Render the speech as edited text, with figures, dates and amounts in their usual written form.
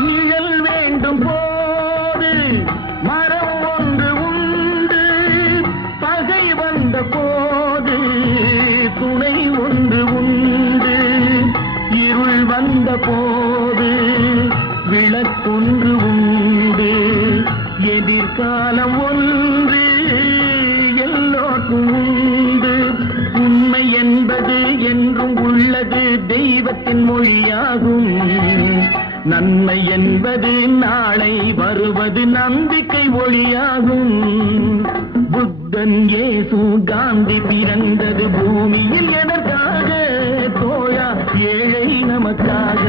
நிழல் வேண்டும் போது மரம் ஒன்று உண்டு, பகை வந்த போது துணை ஒன்று உண்டு, இருள் வந்த போது விளக்கொன்று உண்டு, எதிர்காலம் ஒன்று எல்லோருக்கும் உண்டு. உண்மை என்பது என்றும் உள்ளது தெய்வத்தின் மொழியாகும். நன்மை என்பது நாளை வருவது நம்பிக்கை ஒளியாகும். புத்தன் இயேசு காந்தி பிறந்தது பூமியில் எதற்காக? தோழா, ஏழை நமக்காக.